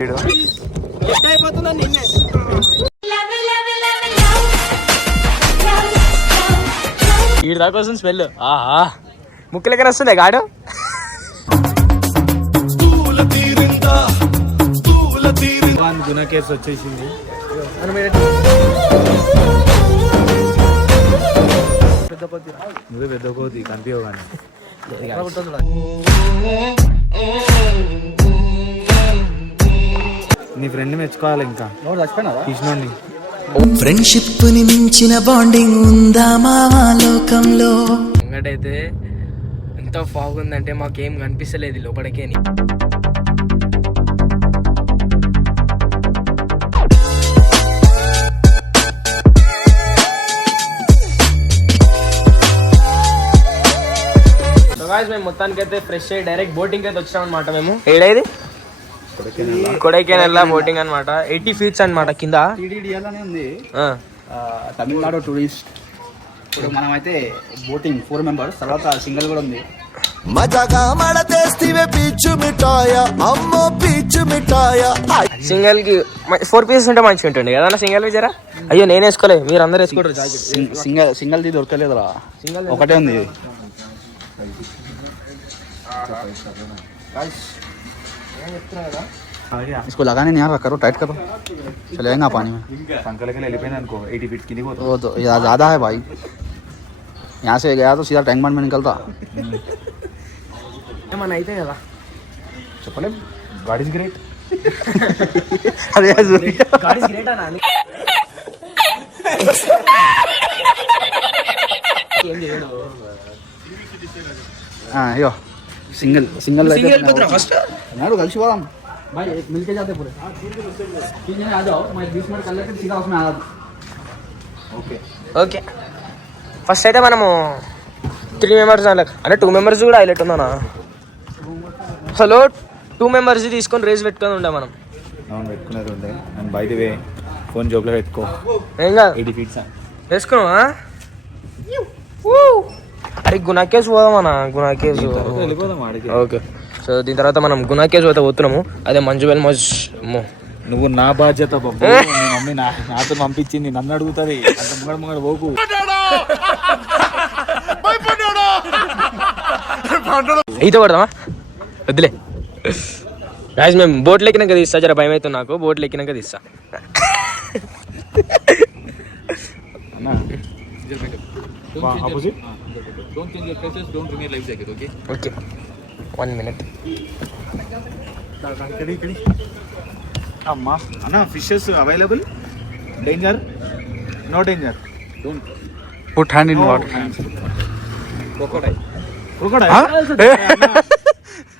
వీడు. దాకా వస్తుంది స్మెల్. ఆహా. ముక్కలకైనా వస్తుంది గాడు. గుణ కేసు వచ్చేసింది. నువ్వే పెద్ద కోతి కనిపించవు కానీ నీ ఫ్రెండ్ మెచ్చుకోవాలి ఇంకా. కృష్ణుడిని. ఫ్రెండ్షిప్ని మించిన బాండింగ్ ఉందా మావా లోకంలో? అయితే ఎంత ఫాగ్ ఉందంటే మాకేం కనిపిస్తలేదు లోపలికి అని మేము మొత్తానికి అయితే ఫ్రెష్ అయ్యి డైరెక్ట్ బోటింగ్ అయితే వచ్చాం అనమాట మేము. ఏడేది? కొడైకెనాల్. బోటింగ్ అన్నమాట. ఎయిటీ ఫీట్స్ అన్నమాట కింద. ఉంది. తమిళనాడు టూరిస్ట్ ఇప్పుడు మనమైతే బోటింగ్ ఫోర్ మెంబర్స్ తర్వాత సింగిల్ కూడా ఉంది. మజాగా మడతేస్తివే పిచ్చు మిఠాయ? అమ్మో మిఠాయ? సింగిల్కి ఫోర్ పీసెస్ ఉంటే మంచిగా ఉంటుంది. కదా సింగిల్ జరా? అయ్యో నేను వేసుకోలే. మీరు అందరు వేసుకోరు సింగ్- సింగల్ సింగల్ ది దొరకలేదురా. ఒకటే ఉంది. इसको लगाने नहीं यार करो टाइट करो। चले चलेगा पानी में। वो तो, ज़्यादा है भाई। यहाँ से गया तो सीधा टैंक में निकलता। चप्पल? गाड़ी ग्रेट अरे गाड़ी ग्रेट है ना। हाँ यो। सिंगल सिंगल Single వెళ్ళిపోతున్నా first? नारू కలిసి పోదాం भाई एक मिलके जाते पूरे तीन जने आ जाओ मैं बीस मिनट कर लेते सीधा उसमें आ जाता ओके ఓకే ఫస్ట్ అయితే మనము త్రీ మెంబర్స్ అంటే టూ మెంబర్స్ కూడా హైలైట్ ఉందన్నా హలో టూ మెంబర్స్ తీసుకొని రేస్ పెట్టుకొని ఉండే మనం అవును పెట్టుకునేది ఉండే and by the way phone జోబ్లో పెట్టుకో ఏం కాదు ఎయిటీ ఫీట్స్ వేసుకున్నావా అరే పోదామన్నా? గుణాకేస్ వెళ్ళిపోదాం ఆడికి. ఓకే. సో దీని తర్వాత మనం గుణాకేస్ అయితే పోతున్నాము. అదే మంజుబెల్ మజ్ అమ్మో నువ్వు నా బాధ్యత బాబు మమ్మీ నాతో పంపించింది నన్ను అడుగుతుంది. అంత ముంగడు ముంగడు పోకు. ఈత కొడదామా? వద్దులే. రాజు మేము బోట్లు ఎక్కినాక తీస్తా. జర భయం అవుతుంది నాకు. బోట్లు ఎక్కినాక తీస్తా. Don't change your places, don't bring your life jacket, okay? Okay. One minute. అమ్మా అన్న fishes available danger no danger don't put hand in water crocodile crocodile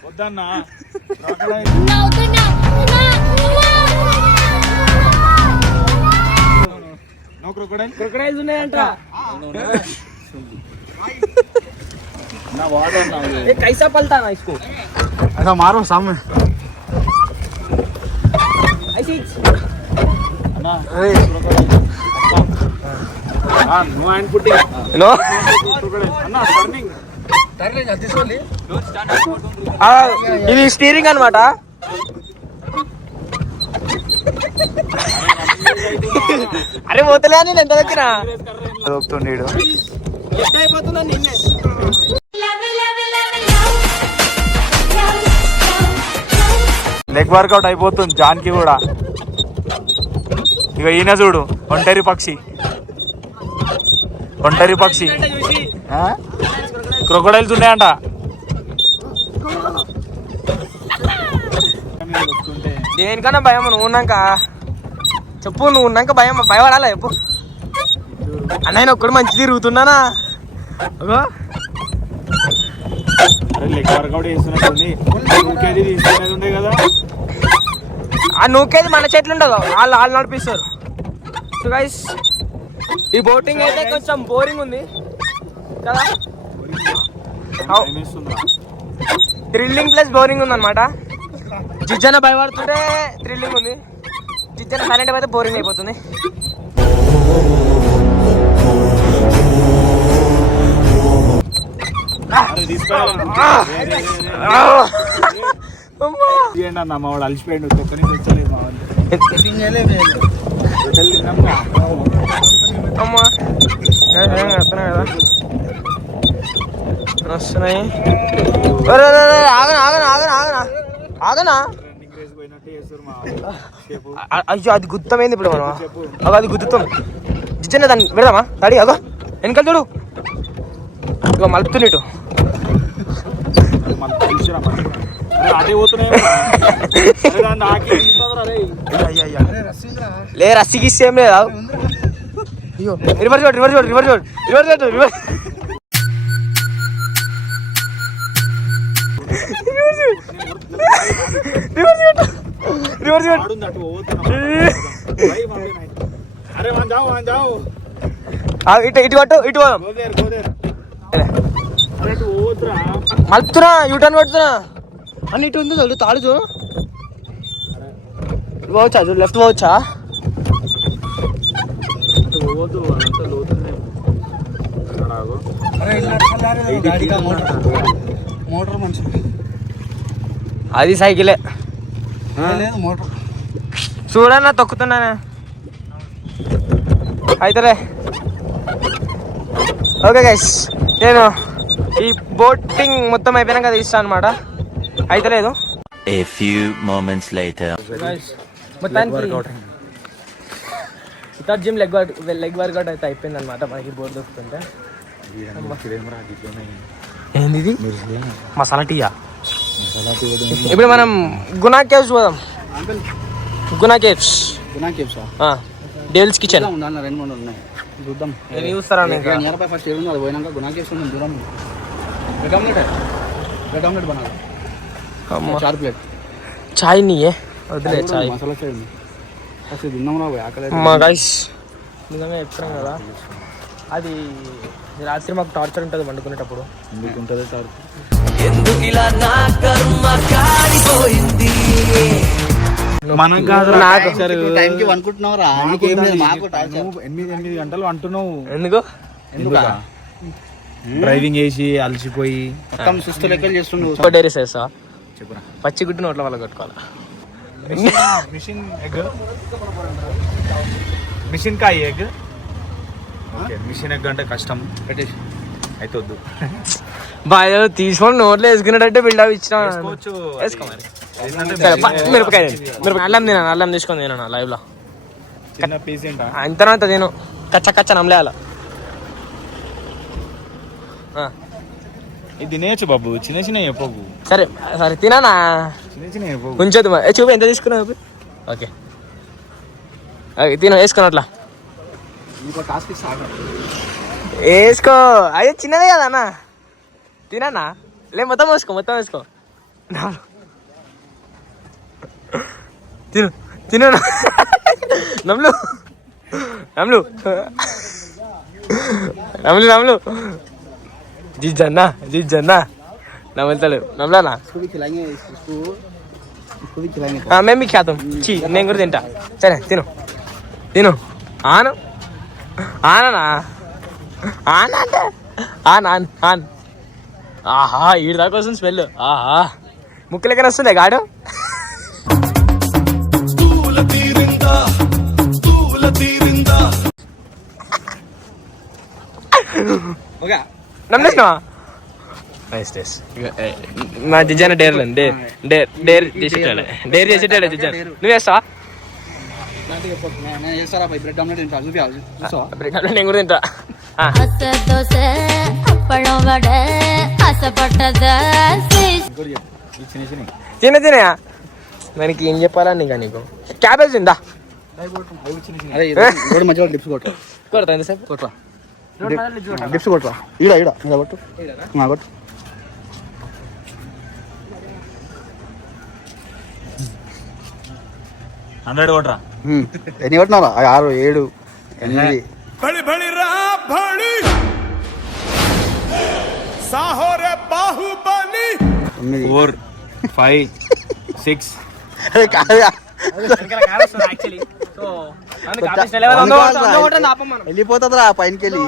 వద్దన్నా నో క్రోకోడైల్ క్రోకోడైల్స్ ఉన్నాయంట నా వాటర్ నా ఏ కైసా పల్తా నా ఇస్కో ऐसा मारो सामने ఐసి అన్నా నో హ్యాండ్ పుట్టింగ్ నో అన్నా టర్నింగ్ ఇది స్టీరింగ్ అన్నమాట అరే పోతలే అని నేను ఎంత దగ్గర దొరుకుతుండీడు లెగ్ వర్కౌట్ అయిపోతుంది జాన్కి కూడా. ఇక ఈయన చూడు ఒంటరి పక్షి. ఒంటరి పక్షి. క్రొకడైల్స్ ఉన్నాయంట. దేనికన్నా భయం నువ్వు ఉన్నాక. చెప్పు నువ్వు ఉన్నాక భయం భయపడాలా చెప్పు. అన్నయ్య ఒక్కడు మంచి తిరుగుతున్నానా? లెగ్ వర్కౌట్ చేస్తున్నట్టుంది ఊకేది తీసుకునేది ఉండే కదా. ఆ నూకేది మన చేతులు ఉండదు. వాళ్ళు వాళ్ళు నడిపిస్తారు. సో గైస్ ఈ బోటింగ్ అయితే కొంచెం బోరింగ్ ఉంది. కదా? థ్రిల్లింగ్ ప్లస్ బోరింగ్ ఉంది అనమాట జిజ్జన భయపడుతుంటే థ్రిల్లింగ్ ఉంది. జిజ్జన సైలెంట్ అయితే బోరింగ్ అయిపోతుంది. ఏంటి అన్న మా వాడు అలసిపోయాడు ఒక్క నుంచి వచ్చలేదు మా అమ్మా వస్తున్నాయి కదా వస్తున్నాయి ఆగనా ఆగనా ఆగనా ఆగనా ఆగనా అయ్యో అది గుత్తమైంది ఇప్పుడు మనం. అగో అది గుత్తం చిన్న దాన్ని పెడదామా? తడి అగో వెనకాల చూడు. ఇక మలుపుతున్నట్టు లే రస్సీకి ఇస్తే ఏం లేదా? రివర్స్ చూడు రివర్స్ చూడు రివర్స్ చూడు రివర్స్ చూడు రివర్స్ రివర్స్ చూడు ఇటు ఇటు పట్టు ఇటు పోదాం. మలుపుతున్నా యూటర్న్ పడుతున్నా అని ఇటు ఉంది చూడు తాడు ఇటు పోవచ్చా? చూడు లెఫ్ట్ పోవచ్చా. మోటార్ మంచి అది సైకిలే. మోటార్. చూడన్నా తొక్కుతున్నానే? అయితేలే. ఓకే గైస్ నేను ఈ బోటింగ్ మొత్తం అయిపోయినాక తీస్తాను అనమాట అయితలేదు A few moments later. మొత్తానికి ఇతర gym leg work leg workout అయితే అయిపోయింది అనమాట మనకి బోర్డు దొరుకుతుంటే. ఏంది ఇది మసాలా టీయా? ఇప్పుడు మనం గునా కేవ్స్ పోదాం. గునా కేవ్స్. గునా కేప్సా డేల్స్ కిచెన్. రెండు మూడు ఉన్నాయి. చూద్దాం. నేను చూస్తారా ఫస్ట్ అది పోయినాక కేప్స్ ఉంది దూరం రెడ్ ఆమ్లెట్ రెడ్ ఆమ్లెట్ బనాలి. చార్ ప్లేట్. చాయ్ నీయే వదిలే చాయ్. మసాలా చాయ్ అసలు తిన్నాం రా ఆకలి మా గైస్ నిజంగా చెప్తున్నాం కదా. అది రాత్రి మాకు టార్చర్ ఉంటుంది వండుకునేటప్పుడు. ఎందుకుంటుంది సార్ మనం కాదు. నాకు టైంకి అనుకుంటున్నావు రా నీకేం లేదు మాకు టార్చర్ ఎనిమిది ఎనిమిది గంటలు అంటున్నావు. ఎందుకు? ఎందుకా? డ్రైవింగ్ చేసి అలసిపోయి. మొత్తం లెక్కలు చేస్తుండు. డైరీ చేస్తా చెప్పురా. పచ్చి గుడ్డు నోట్ల వల్ల కట్టుకోవాలి? Machine egg? మిషన్ కాయ ఎగ్? ఓకే మిషన్ ఎగ్ అంటే కష్టం. పెట్టేసి. అయితే వద్దు బాగా తీసుకొని నోట్లో వేసుకున్నట్టే బిల్డప్ ఇచ్చిన. వేసుకోవచ్చు. వేసుకో మరి. మిరపకాయ తిను. మిరపకాయ అల్లం తినాను అల్లం తీసుకొని తినాను లైవ్లో. చిన్న పీస్ ఏంటా? అంత అంత తిను. కచ్చ కచ్చ నమ్మలేయాల ఇది బాబు చిన్న చిన్న చెప్పకు. సరే సరే తినానా? చిన్న చిన్న తిను. ఏ, చూపు ఎంత తీసుకున్నావు ఓకే. ఓకే తిను వేసుకుని అట్లా. వేసుకో. అదే చిన్నదే కదా అన్న. తినన్నా లే మొత్తం వేసుకో మొత్తం వేసుకో. తిను తిను నమ్ము నమ్లు నమ్లు నమ్లు జీజన్నా జీజన్నా నమ్ముతలేవు నమ్మలానా మేము మీకు చేద్దాం. చీ నేను కూడా తింటా. సరే తిను. తిను. ఆను. ఆననా? ఆన అంటే? ఆన్ ఆన్ ఆన్. ఆహా ఈడు దాకా వస్తుంది స్మెల్. ఆహా. ముక్కలకైనా వస్తుండే గాడు? తూల తీరిందా? ఓకే. నమ్మేసినావా? నైస్ డేస్ మా జిజాన డేర్ డేర్ డేర్ డేర్ చేసేటాడు డేర్ చేసేటాడు జిజాన్. నువ్వు వేస్తావా నేను కూడా తింటా. తినే తినే. మనకి ఏం చెప్పాలా నీకా నీకు? క్యాబేజ్ ఉందా రోడ్ మధ్యలో డిప్స్ కొట్టు. కొడతా ఎంతసేపు కొట్టురా డిప్స్ కొట్టురా ఈడ ఈడ ఈడ కొట్టు. ఆ, కొట్టు. హండ్రెడ్. ఎన్ని కొట్టినారా ఆరు ఏడు ఎనిమిది. తొమ్మిది. Four five six. అరే కాదురా. వెళ్ళిపోతుందిరా పైనకి వెళ్ళి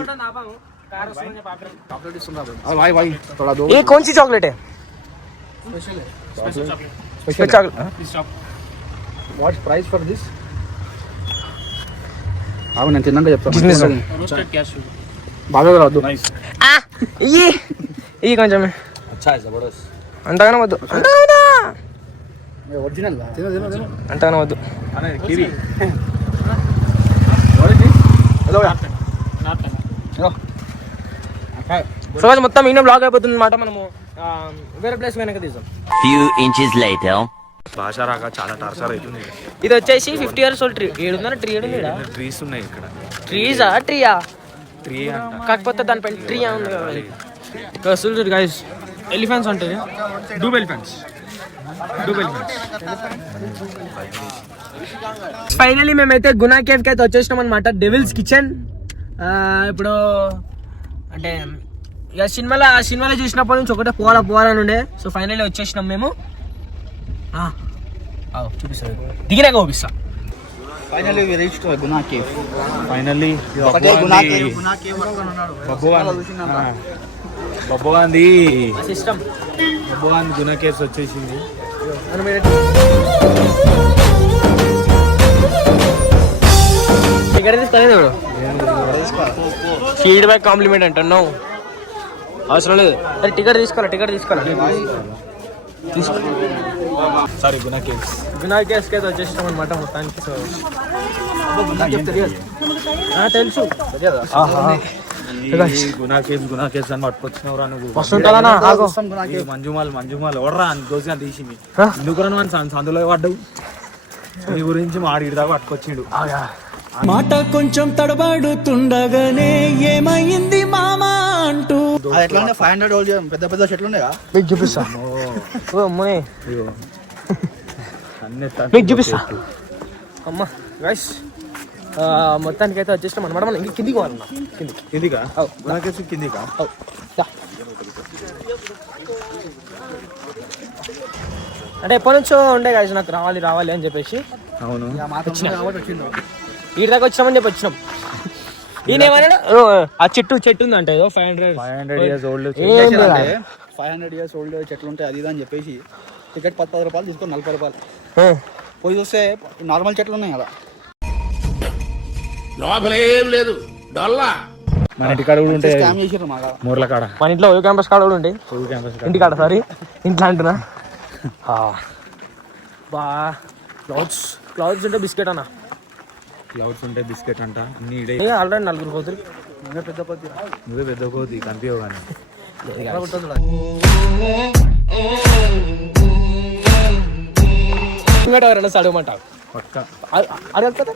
चॉकलेट सुन रहा अरे भाई भाई थोड़ा दो ये कौन सी चॉकलेट है special chocolate what's price for this ఆవు నేను తిన్నాక చెప్తాను Business. బాగా రావద్దు ఇయ్యి ఇయ్యి కొంచెం అచ్చా జబర్దస్త్ అంతగానే వద్దు అంతగానే వద్దా? ఒరిజినల్ వద్దు. సో మొత్తం ఈయన బ్లాక్ అయిపోతుంది అనమాట మనము వేరే ప్లేస్ వెనక తీసాం Few inches later. భాష రాక చాలా టార్చర్ అవుతుంది. ఇది వచ్చేసి ఫిఫ్టీ ఇయర్స్ ఓల్డ్ ట్రీ ఏడుందా ట్రీ ఏడు ట్రీస్ ఉన్నాయి ఇక్కడ. ట్రీజా ట్రీయా ట్రీ అంట. కాకపోతే దానిపైన ట్రీ ఉంది కదా చూడండి గైస్ ఎలిఫెంట్స్ ఉంటాయి డూబ్ ఎలిఫెంట్స్ ఫైనలీ మేమైతే గునా కేవ్కి అయితే వచ్చేసినాం అనమాట డెవిల్స్ కిచెన్ ఇప్పుడు అంటే ఇక సినిమాలో ఆ సినిమాలో చూసినప్పటి నుంచి ఒకటే పోవాలా పోవాలని ఉండే. సో ఫైనల్లీ వచ్చేసినాం మేము. ఆ, ఆగు, చూపిస్తా దిగినాక చూపిస్తా. Finally we reached Guna cave finally ఒకటే గునా కేవ్ గునా కేవ్ అనుకున్నాడు బబ్బు బబ్బు గాంధీ సిస్టమ్ బబ్బు గాంధీ గుణ కేసు వచ్చేసింది. టికెట్ తీసుకోలేదు ఇప్పుడు ఫీడ్బ్యాక్ కాంప్లిమెంట్ అంటున్నావు అవసరం లేదు. అరే టికెట్ తీసుకోవాలి టికెట్ తీసుకోవాలి? తీసుకో. సారీ గుణ కేవ్స్ వినాయక్ కేసుకి అయితే వచ్చేసినాం అనమాట మొత్తానికి సో. తెలుసు. అని పట్టుకొచ్చినవరా నువ్వు. మంజుమాల్ మంజుమాల్. ఎవడరా అని దోసి అని తీసింది. ఆ? ఎందుకు రా నువ్వు అని సందులో పడ్డావు? నీ గురించి మాడి దాకా పట్టుకొచ్చిండు. మాట కొంచెం తడబడుతుండగానే ఏమైంది మామా అంటూ. ఎట్లా ఫైవ్ హండ్రెడ్ ఓల్డ్ పెద్ద పెద్ద చెట్లు ఉండేగా మీకు చూపిస్తా. మీకు అమ్మా గైస్ మొత్తానికి అయితే వచ్చేసినాం అనమాట మనం ఇంక కిందికి పోవాలన్నా కిందికి. కిందికా? గుణ కేవ్స్ కిందికా. అంటే ఎప్పటి నుంచో ఉండే గాయస్ నాకు రావాలి రావాలి అని చెప్పేసి. అవును. ఈ దాకా వచ్చినామని చెప్పి వచ్చినాం. ఈయన ఏమన్నాడు? ఆ చెట్టు చెట్టు ఉంది అంటే ఏదో five hundred five hundred years old? Five hundred years old చెట్లు ఉంటాయి అది ఇది అని చెప్పేసి టికెట్ పది పది రూపాయలు తీసుకొని నలభై రూపాయలు. పోయి చూస్తే నార్మల్ చెట్లు ఉన్నాయి కదా. మన ఇంటికాడ కూడా ఉంటాయి స్కామ్ చేసారు మాగా మూర్ల కాడ. మన ఇంట్లో ఓ క్యాంపస్ కాడ కూడా ఉండే. చదువు క్యాంపస్ ఇంటి కాడ సారీ. ఇంట్లో అంటున్నా. ఆ. బా. క్లౌడ్స్. క్లౌడ్స్ ఉంటే బిస్కెట్ అన్న. క్లౌడ్స్ ఉంటాయి బిస్కెట్ అంట. అన్ని ఆల్రెడీ నలుగురు పోతులు పెద్ద పత్తి నువ్వే పెద్ద కోతి కనిపించవు కానీ. ఇంకోటి ఎవరైనా అడగమంట పక్క. అంటే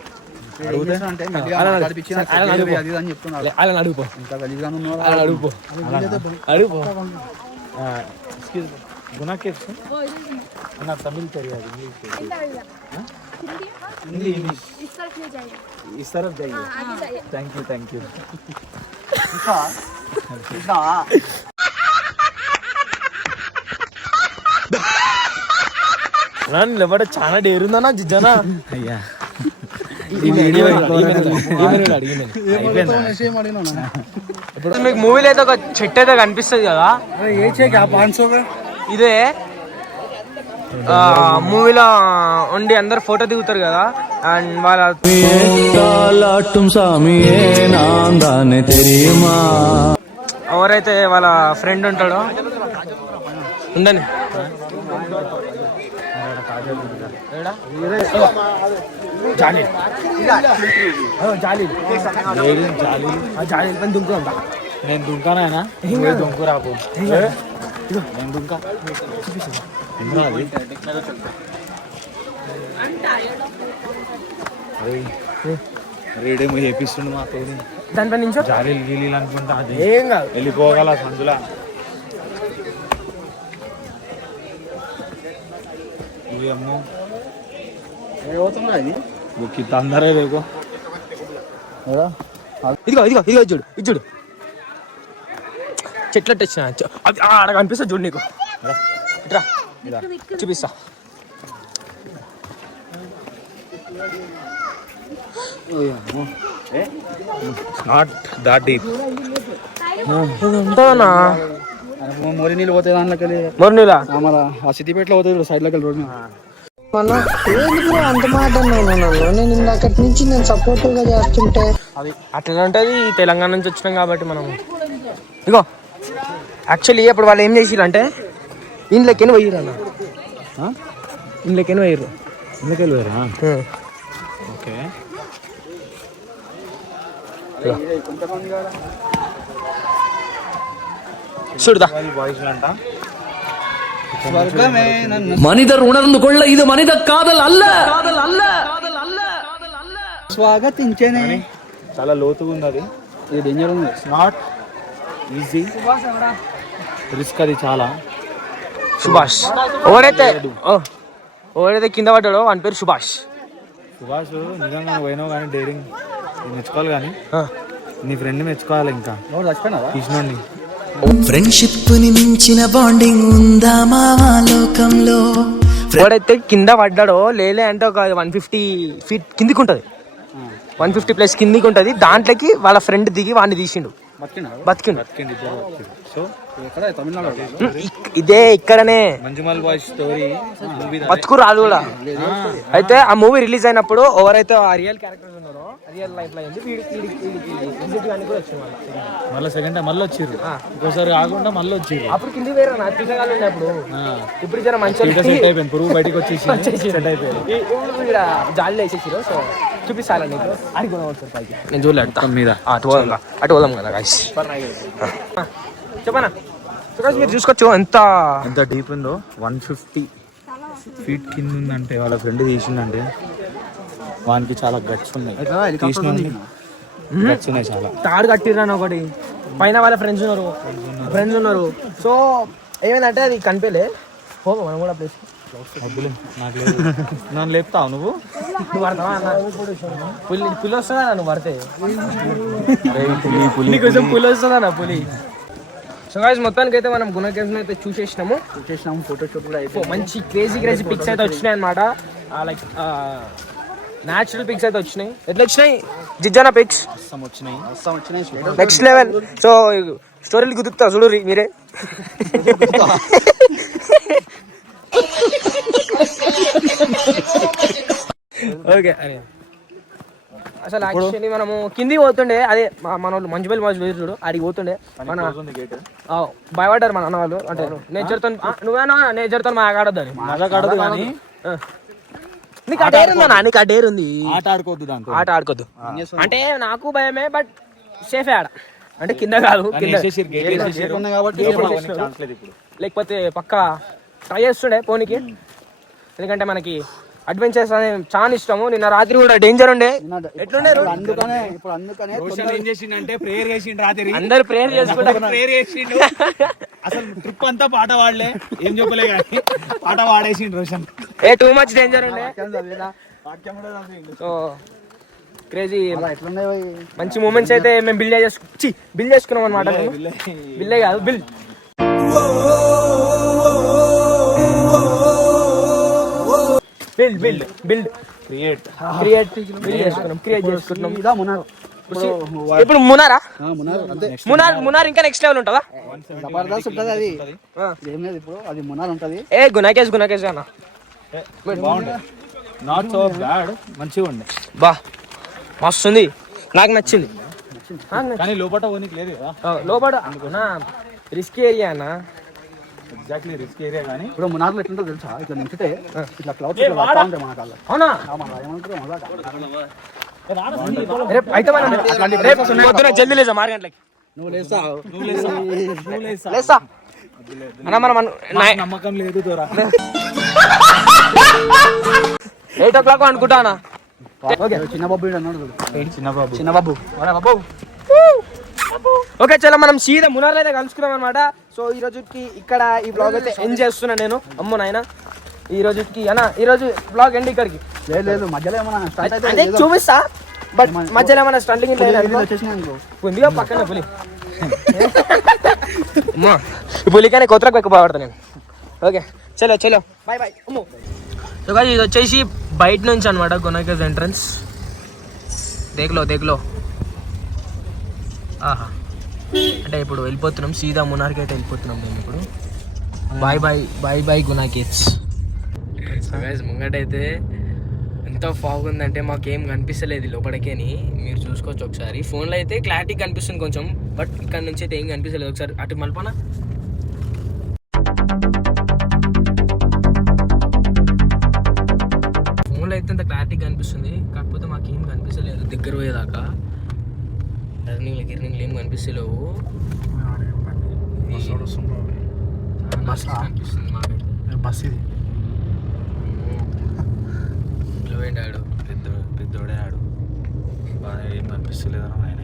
అడుగుపో అడుగుపో అడుగుపో గుణకే అన్న తమిళ్ తెలియదు హిందీ ఇంగ్లీష్. ఇస్ తరఫ్ జాయి ఎవడ చాలా డేరుందా నా అయ్యా. ఇప్పుడు మీకు మూవీలో అయితే ఒక చెట్టు అయితే కనిపిస్తుంది కదా? ఇదే మూవీలో ఉండి అందరు ఫోటో దిగుతారు కదా? అండ్ వాళ్ళ ఎవరైతే వాళ్ళ ఫ్రెండ్ ఉంటాడో ఉండండి. జాలి ఓ, జాలి ఆ జాలి పని దుంకుదాం నేను దుంకానాయనా నువ్వే దుంకు రాపు నేను దుంకా? అది? రేడేమో చేపిస్తుండు మాతో దానిపై నుంచో? జాలీలు గీలీలు అనుకుంటా అది. ఏం కాదు. వెళ్ళిపోగల సందులా అమ్మో. ఏమవుతుందా ఇది బుక్కి అందరే లేకో ఇదిగో ఇదిగో ఇదిగో ఇది చూడు ఇది చూడు చెట్లు వచ్చిన అది ఆ, ఆడ కనిపిస్తుంది చూడు నీకు ఇట్రా చూపిస్తా నాట్ దాట్ డీప్ ఉంటుందన్నా మొరి నీళ్ళు పోతే దాంట్లోకి మరి నీలా ఆ, సిద్దిపేటలో పోతే సైడ్లోకి రోడ్ మీద అంత మాట అన్నావు నన్ను? నేను ఇందాకటి నుంచి నేను సపోర్టివ్గా చేస్తుంటే. అది అట్లా ఉంటుంది తెలంగాణ నుంచి వచ్చినాం కాబట్టి మనం. ఇగో యాక్చువల్లీ అప్పుడు వాళ్ళు ఏం చేసిర్రు అంటే ఇంట్లోకి పోయిర్రు అన్న. ఇంట్లోకి పోయిర్రు. ఎందుకు వెళ్ళారా ఓకే. చూడదా. బాయ్స్ అంట மனிதர் உணர்ந்து கொள்ள இது மனித காதல் அல்ல காதல் அல்ல స్వాగతించేనే చాలా లోతుగా ఉంది అది ఇది డేంజర్ ఉంది నాట్ ఈజీ రిస్క్ అది చాలా సుభాష్ ఎవడైతే ఓ, ఎవడైతే కింద పడ్డాడో వాని పేరు సుభాష్ సుభాష్ నిజంగా పోయినావు కానీ డేరింగ్ మెచ్చుకోవాలి కానీ ఆ. నీ ఫ్రెండ్ మెచ్చుకోవాలి ఇంకా ఎవరు చచ్చిపోయినారా కృష్ణుడిని ఫ్రెండ్షిప్ని మించిన బాండింగ్ ఉందా మావా లోకంలో? ఎవడైతే కింద పడ్డాడో లేలే అంటే ఒక వన్ ఫిఫ్టీ ఫీట్ కిందికి ఉంటుంది వన్ ఫిఫ్టీ ప్లస్ కిందికి ఉంటుంది దాంట్లోకి వాళ్ళ ఫ్రెండ్ దిగి వాడిని తీసిండు. బతికిండు? ఇదే ఇక్కడనే. బతుకు రాదు కూడా. అయితే ఆ మూవీ రిలీజ్ అయినప్పుడు ఎవరైతే ఆ రియల్ క్యారెక్టర్స్ ఉన్నారో రియల్ వీడికి వీడికి అని కూడా వచ్చింది మళ్ళీ. సెకండ్ మళ్ళీ వచ్చిర్రు. ఇంకోసారి కాకుండా మళ్ళీ వచ్చిర్రు. అప్పుడు కింది వేరే నా ఉన్నప్పుడు. ఇప్పుడు జర మంచి సెట్ అయిపోయింది. పురుగు బయటకు వచ్చేసి సెట్ అయిపోయింది. ఇక్కడ జాలీలో వేసేసారు సో చూపిస్తాను నీకు. అది కూడా ఒకసారి పైకి. నేను చూడలేదు మీద. అటు పోదాం. అటు పోదాం కదా గాయస్ చెప్పనా? మీరు చూసుకోవచ్చు ఎంత ఎంత డీప్ ఉందో. వన్ ఫిఫ్టీ ఫీట్ కింద ఉందంటే వాళ్ళ ఫ్రెండ్ తీసిందంటే. వానికి చాలా గట్స్ ఉన్నాయి. గట్స్ ఉన్నాయి చాలా. తాడు కట్టిర్రాను ఒకటి. పైన వాళ్ళ ఫ్రెండ్స్ ఉన్నారు. ఫ్రెండ్స్ ఉన్నారు. సో ఏమైందంటే అది కనిపించలే పో మనం కూడా ప్లేస్ వద్దులే నాకు లేదు. నన్ను లేపుతావు నువ్వు? నువ్వు పడతావా అన్న? పులి పులి వస్తుందా నువ్వు పడితే? పులి పులి నీకోసం పులి. వస్తుందా పులి? సో గాయస్ మొత్తానికి అయితే మనం గుణకేశం అయితే చూసేసినాము. చేసినాము ఫోటో షూట్ కూడా సో మంచి క్రేజీ క్రేజీ పిక్స్ అయితే వచ్చినాయి అనమాట లైక్ న్యాచురల్ పిక్స్ అయితే వచ్చినాయి. ఎట్లా వచ్చినాయి? జిజ్జానా పిక్స్ నెక్స్ట్ లెవెల్ సో స్టోరీలు కుదురుతా చూడు మీరే. ఓకే అసలు యాక్చువల్లీ మనము కింది పోతుండే అదే మన వాళ్ళు మంచుపల్లి మాజు వేరు చూడు అడిగి పోతుండే. మన భయపడ్డారు మన అన్న వాళ్ళు అంటే నేచర్తో నువ్వేనా? నేచర్తో మా ఆడొద్దని మజా కాడదు కానీ నీకు ఆ డేర్ ఉందా నీకు ఆ డేర్ ఉంది. ఆట ఆడుకోవద్దు దాంతో ఆట ఆడుకోద్దు అంటే నాకు భయమే బట్ సేఫే ఆడ. అంటే కింద కాదు కింద. లేకపోతే పక్క ట్రై చేస్తుండే పోనీకి. ఎందుకంటే మనకి అడ్వెంచర్స్ అనే చాలా ఇష్టము. నిన్న రాత్రి కూడా డేంజర్ ఉండే. ఎట్లుండే అందుకనే ఇప్పుడు అందుకనే రోషన్ ఏం చేసిండంటే ప్రేయర్ చేసిండు రాత్రి. అందరు ప్రేయర్ చేసుకుంటారు ప్రేయర్ చేసిండు. అసలు ట్రిప్ అంతా పాట పాడలే. ఏం చెప్పలే కానీ పాట పాడేసిండు రోషన్. ఏ టూ మచ్ డేంజర్ ఉండే. So crazy? మంచి మూమెంట్స్ అయితే మేము బిల్డ్ చేసుకు బిల్డ్ చేసుకున్నాం అనమాట బిల్లే కాదు bill build build build create create build చేసుకున్నాం క్రియేట్ చేసుకుంటున్నాం. ఇదా మునార్. ఇప్పుడు మునారా? మునార్ మునార్ మునార్. ఇంకా నెక్స్ట్ లెవెల్ ఉంటుందా? జబర్దస్త్ ఉంటది అది. ఏం లేదు ఇప్పుడు అది మునార్ ఉంటది. ఏ గుణకేష్ గుణకేష్ అన్న. నాట్ సో బ్యాడ్ మంచిగా ఉండే. బా మస్తుంది. నాకు నచ్చింది. నాకు నచ్చింది. కానీ లోపల పోనీకి లేదు కదా. లోపల రిస్క్ ఏరియా అన్న. ఎగ్జాక్ట్లీ రిస్క్ ఏరియా కానీ ఇప్పుడు మునార్లో ఎట్లుంటో తెలుసా? ఇట్లా నించితే ఇట్లా క్లౌడ్స్ ఇట్లా వస్తా ఉంటాయి మన కాళ్ళ అవునా? ఏమంటారు మజాక. రేపు అయితే మనం రేపు పొద్దున జల్దీ లేసా ఆరు గంటలకి. నువ్వు లేస్తావు? నువ్వు లేసా లేస్తా. అన్న మనం అను- నై- నమ్మకం లేదు దూరా. ఎయిట్ ఓ క్లాక్ అనుకుంటా అన్న. చిన్న బాబు అన్నాడు. చిన్న బాబు? చిన్న బాబు. బాబు? ఓకే చలో మనం సీదా మునార్లో అయితే కలుసుకున్నాం అనమాట సో ఈ రోజుకి ఇక్కడ ఈ బ్లాగ్ అయితే ఎండ్ చేస్తున్నా నేను. అమ్మో నాయన. ఈ రోజుకి అన్న ఈ రోజు బ్లాగ్ ఎండ్ ఇక్కడికి. లేదు లేదు మధ్యలో స్టార్ట్ అయితే అదే చూపిస్తా. బట్ మధ్యలో ఏమైనా స్టంటింగ్ పులి వచ్చేసినాయి అనుకో. ఉందిగా పక్కన పులి. అమ్మా ఈ పులికనే ఎక్కువ బాగుపడతా నేను. ఓకే చలో చలో. బాయ్ బాయ్ అమ్మో. సో ఇది వచ్చేసి బయట నుంచి అనమాట గుణకేజ్ ఎంట్రన్స్ దేక్లో దేక్లో ఆహా. అంటే ఇప్పుడు వెళ్ళిపోతున్నాం సీదా మునార్కి అయితే వెళ్ళిపోతున్నాం మేము ఇప్పుడు. Bye bye bye bye Guna kids ముంగటైతే ఎంత ఫాగ్ ఉందంటే మాకేం కనిపిస్తలేదు లోపలికేని మీరు చూసుకోవచ్చు ఒకసారి. ఫోన్లో అయితే క్లారిటీ కనిపిస్తుంది కొంచెం బట్ ఇక్కడ నుంచి అయితే ఏం కనిపిస్తలేదు. ఒకసారి అటు మలపనా కనిపిస్తలేవు. కనిపిస్తుంది మాకైతే బస్ ఇది. ఇట్లా పోయిండాడు పెద్ద పెద్దోడే ఆడు. బాగా ఏం కనిపిస్తలేదు ఆయన.